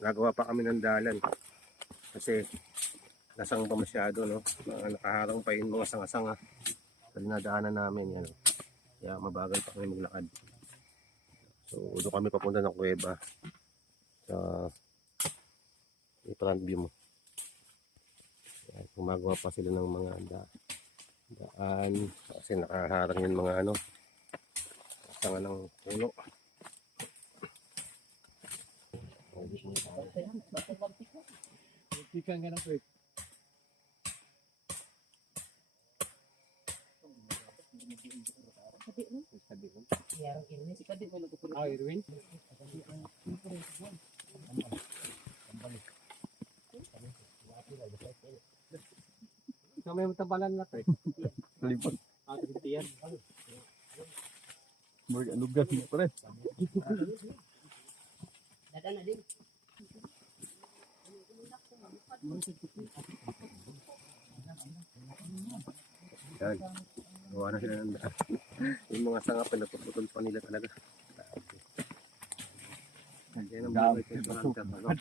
Nagawa pa kami ng dalan. Kasi nasang pa masyado, no? Nakaharang pa yung mga sanga-sanga sa dinadaanan namin. Yan. Kaya mabagal pa kami maglakad. So, doon kami papunta ng kuweba. Sa front view mo. Yan, gumagawa pa sila ng mga daan. Kasi nakaharang yung mga ano, sanga ng puno. Ikan ka ng quick. Ah, Irwin? Ikaw may matabalan na quick. Lipat. Ah, tiyan. Mga lugas mo pare. Dadan na din. Yan. Gawa na sila ng daan. Yung mga sanga pinapuputol pa nila talaga. Yan ang mga ito ano.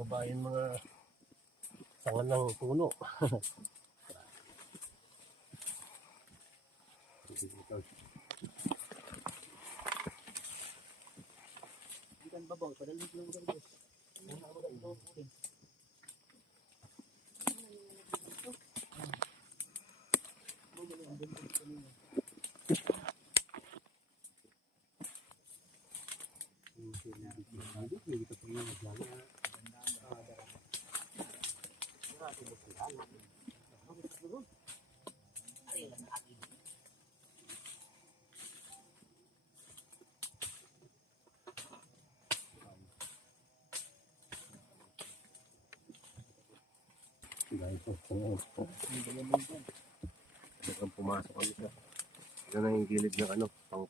Baba yung mga sanga ng puno. Ikan babaw, padalog lang guys. Talagang pumasok kami sa yan ang gilid ng ano, pang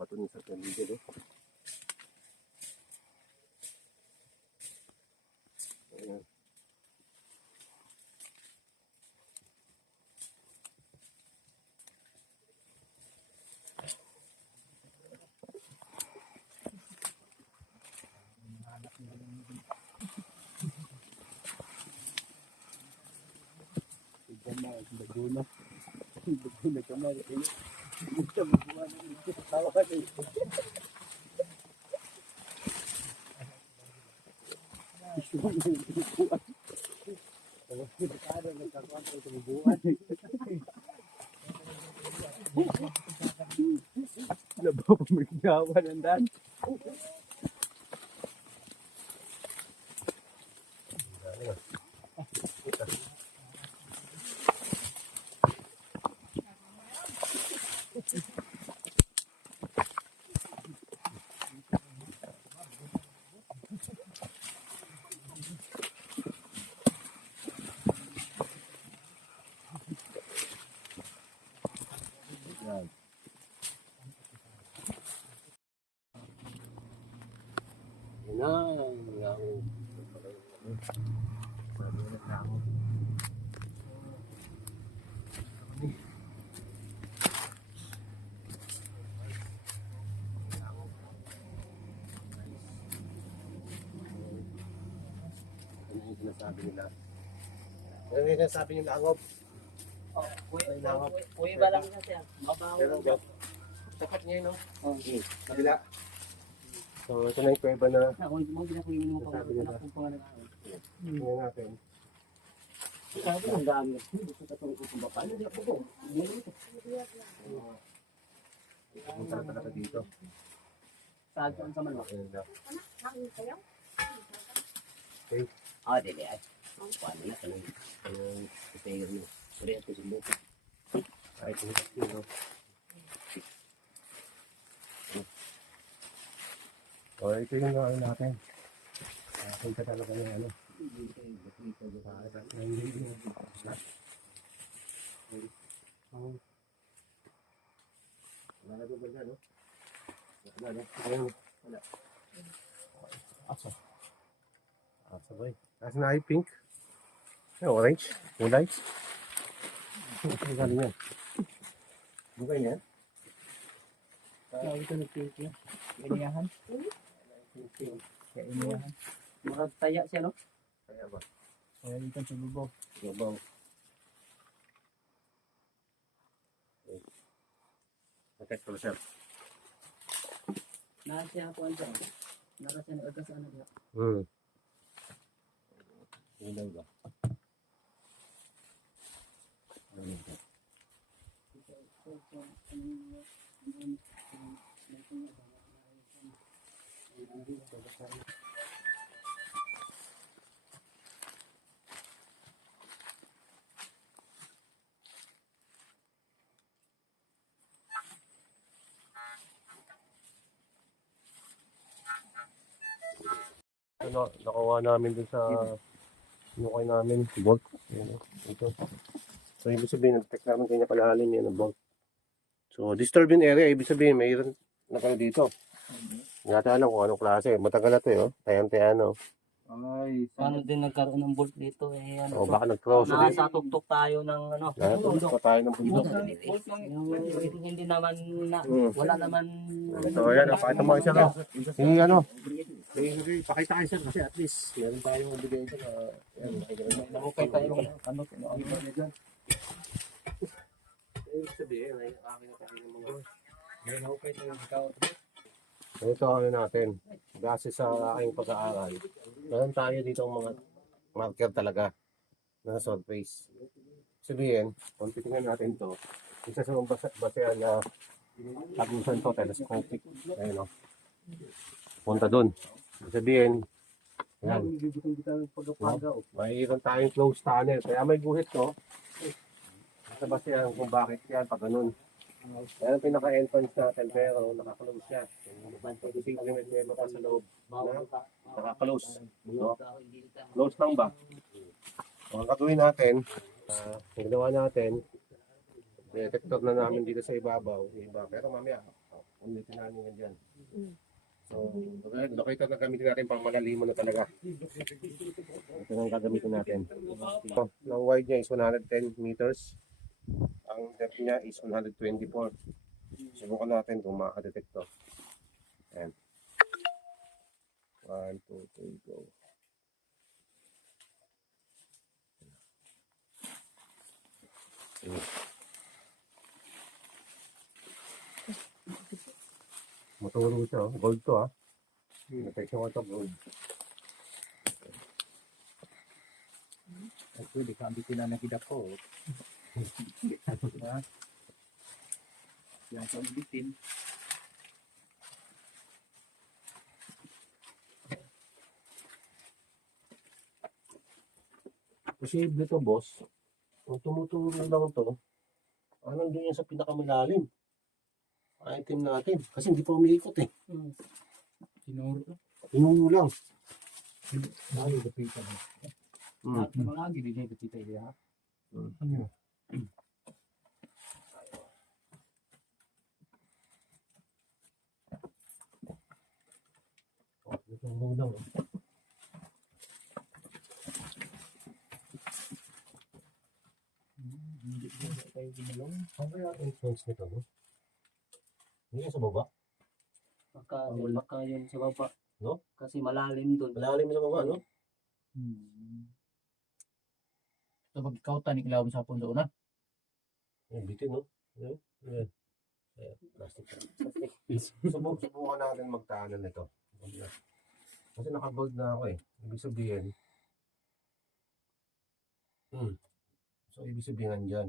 bato niya sa paligid eh. Ayan. Baguna. Baguna ka na. Musta magbuwan ng ito. Tawa ka na ito. Isuwan na yung buwan. Tawa ka na nagkakuan sa itong buwan. Labaw pa magyawan ang daan. Yan na. Yung sabi na ako. Ano yung sinasabi nila? Ano yung sinasabi nila ako? Oh, kuwi ba lang na siya? Pero Mabaw. tapat niya no? Oh, Kabila. So ito na yung kuweba na ako mo ginakuha mo pa Sabi nila. kung paano. tingnan natin. Sabi ng dami. Gusto ka tong kung paano di ako. Kung saan talaga dito. Saan sa manok? Ayan na. Ah, dili ay. Paano na kanang itayo mo. Uri ato sa buko. Ay, kung ito no. O, ito yung ano natin. Punta talaga yung ano. Ayun. Asa. Sabay. Kasi na ay pink. Ay, orange. Kulay. Ang galing yan. Bukay yan. Lagi ito nag-pink na. Iniyahan. Kaya iniyahan. Makataya siya, no? Kaya ba? Kaya dito sa lubaw. Gabaw. Protect ko siya. Nasa ako ang dyan. Nakasya na agkas ano ba? Kulay ba? Ano, nakuha namin dun sa nukay namin, bolt. Yan, ito. So, ibig sabihin, nag-check namin kanya palalim yan, bolt. So, disturbing area, ibig sabihin, mayroon na pala dito. Hindi natin alam kung anong klase. Matagal na ito, eh. Tayang-tayano. Ay, Paano din nagkaroon ng bolt dito eh O, ano? baka nag-cross. Nasa tuktok tayo ng ano. Nasa tayo ng bundok. Yung hindi naman na, Mm. wala naman So, ayan, pakita mo isa lang. Yung ano, pakita kayo sir kasi at least meron tayong bigay ito na yan, nahukay tayo. ano niya dyan? ibig sabihin ay akin na tayo ng mga May nahukay tayo ng ikaw. ito ano natin base sa aking pag-aaral meron tayo dito ang mga marker talaga na surface sabihin kung titingnan natin to isa sa mga basehan na tagusan to telescopic ayun o punta dun sabihin yan mayroon tayong closed tunnel kaya may guhit to sa basehan kung bakit yan pag ganun. Yan ang pinaka-entrance natin pero naka-close siya. Pag-ising limit pa sa loob. Naka-close. No? Close lang ba? So, ang gagawin natin, ang ginawa natin, detector na namin dito sa ibabaw. Iba. Pero mamaya, ulitin namin yan dyan. So, locator na gamitin natin pang malalimo na talaga. Ito ang gagamitin natin. So, ang wide niya is 110 meters. Ang depth niya is 124. Subukan natin kung makaka-detect to. Ayan. 1, 2, 3, go. Maturo siya, oh. Gold to ah. Detection ko ito, gold. At pwede ka ambitin na nakidap ko. Yan sa ambitin. Posible to, boss. Kung tumuturo lang to, nandun yan sa pinakamalalim. Item natin. Kasi hindi pa umiikot eh. Sinuro. Hinungo lang. Ay, dapitan. Hmm. At mga lagi din yung dapitan niya. Ano? Hinungo lang. Hindi ko tayo ginalong. Ano kaya ang influence nito, no? Hindi yan sa baba. Baka yun sa baba. No? Kasi malalim doon. Malalim sa baba, no? So, pag ikaw tanik ilaw sa pundo na. Ayan, bitin, no? Ayan. Ayan. Ayan, plastic. Subukan natin magtaanan nito. Kasi nakabold na ako eh. Ibig sabihin. So, ibig sabihin nandyan.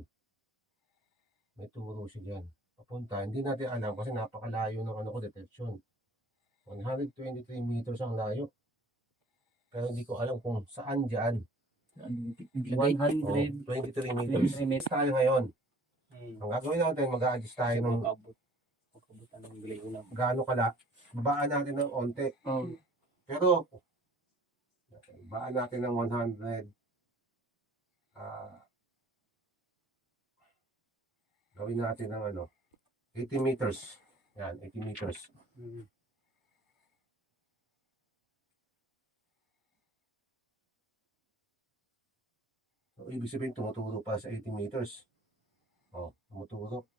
May turo siya dyan. Papunta. Hindi natin alam kasi napakalayo ng ano ko detection. 123 meters ang layo. Pero hindi ko alam kung saan dyan. 100 23 meters. Tayo ngayon. Ang gagawin natin, mag-a-adjust tayo ng Makabutan ng bilay unang. gaano kala. Babaan natin ng onte. Pero, babaan natin ng 100. Gawin natin ng ano, 80 meters. Yan, 80 meters. Hmm. So, ibig sabihin, tumuturo pa sa 80 meters. Oh, tumuturo.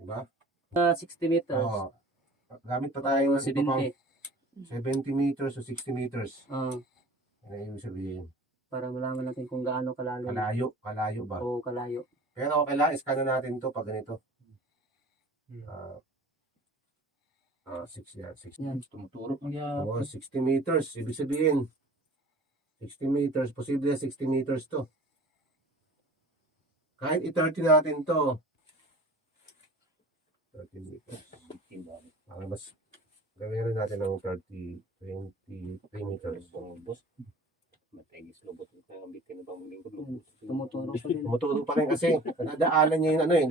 Diba? 60 meters. Oh, gamit pa tayo ng 70. 70 meters o 60 meters. Oo. Ano yung ibig sabihin? Para malaman natin kung gaano kalalim Kalayo ba? o kalayo. Pero okay lang, scan na natin to pag ganito. Hmm. 6 yan, 6. Yan. Tumuturo ang yan. Oo, 60 meters. Ibig sabihin, 60 meters. Posible 60 meters to. Kahit i-30 natin to. 30 meters. Mas gawin rin natin ng 23 meters. Matigis lubot ko yung bitin ng lingkod. Tumuturo pa rin. Tumuturo pa rin kasi nadadaanan niya yung ano eh,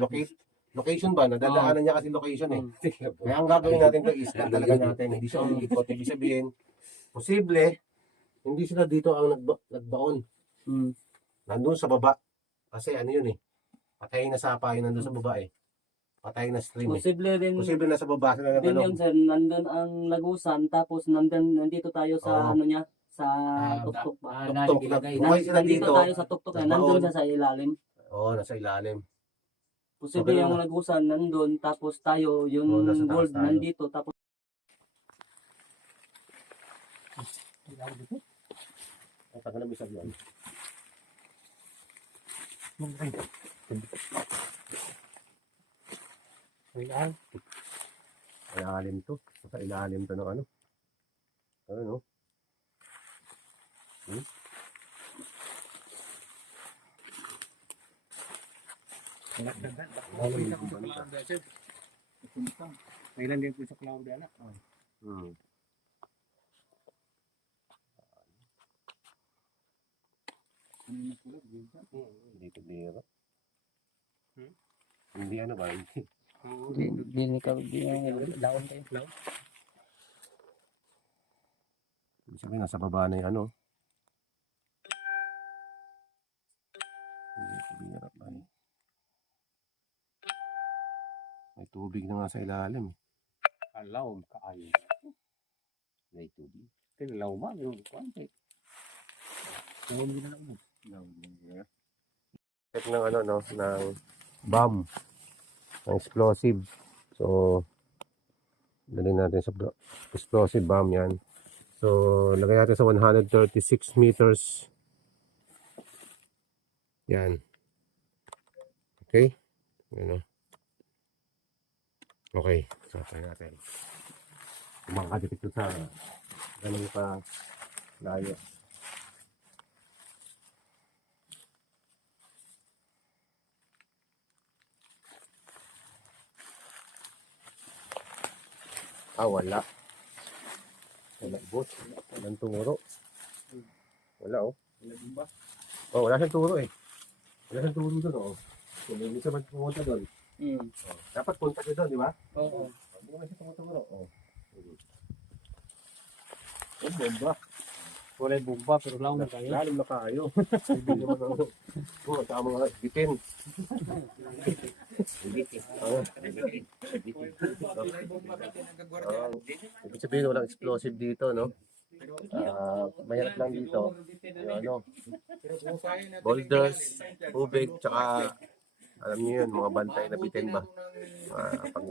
location ba? Nadadaanan niya kasi location eh. Kaya ang gagawin natin to is talaga natin. Hindi siya umikot. Ibig sabihin, posible, hindi sila dito ang nagbaon. Hmm. Nandun sa baba. Kasi ano yun eh. Patay na sapa yun nandun sa baba eh. Patay na stream eh. Posible din. Posible na sa baba sila Din natalong. yun sir, nandun ang lagusan tapos nandito tayo Oo. sa ano niya, sa tuktok ba? Tuktok. Buhay sila Nandito dito. tayo sa tuktok na, nandun siya sa ilalim. Oo, nasa ilalim. Posible Okay yung na. lagusan nandun tapos tayo yung Oo, nasa taas gold tayo. nandito tapos Ang tagal na bisag yan. Ayan. Ilalim to. Sa ilalim to ng ano. Ano no? Kailan din po sa cloud na. Hmm. Dito bira. Hindi ano ba? Hindi ka laon tayo. Ibig sabihin, nasa baba na yung ano. Dito bira pa eh. May tubig na nga sa ilalim. Alaw, kaayo. May tubig. Tinalaw ba? Yung konti. Alaw mo na lang mo. Check ng ano no, ng bomb. Ng explosive. So, dali natin sa explosive bomb yan. So, lagay natin sa 136 meters. Yan. Okay? Yan o. Okay. So, try natin. Kumakadipit ito sa ganun pa layo. Wala. Wala, boss. Walang turo. Wala, oh. Wala din ba? Oh, wala siyang turo eh. Wala siyang turo doon, oh. Kung hindi siya pumunta doon. Hmm. Oh. Dapat punta siya doon, di ba? Oo. Hindi naman siya tumuturo. Oh. Oh, bomba. Wala yung bomba pero laon na kayo. Lalim na kayo. Hindi naman ako. Oh, sa mga bitin. Oh. Ibig sabihin, walang explosive dito, no? Mahirap lang dito. Yung ano, boulders, tubig, tsaka alam niyo yun, mga bantay na bitin ba? Pang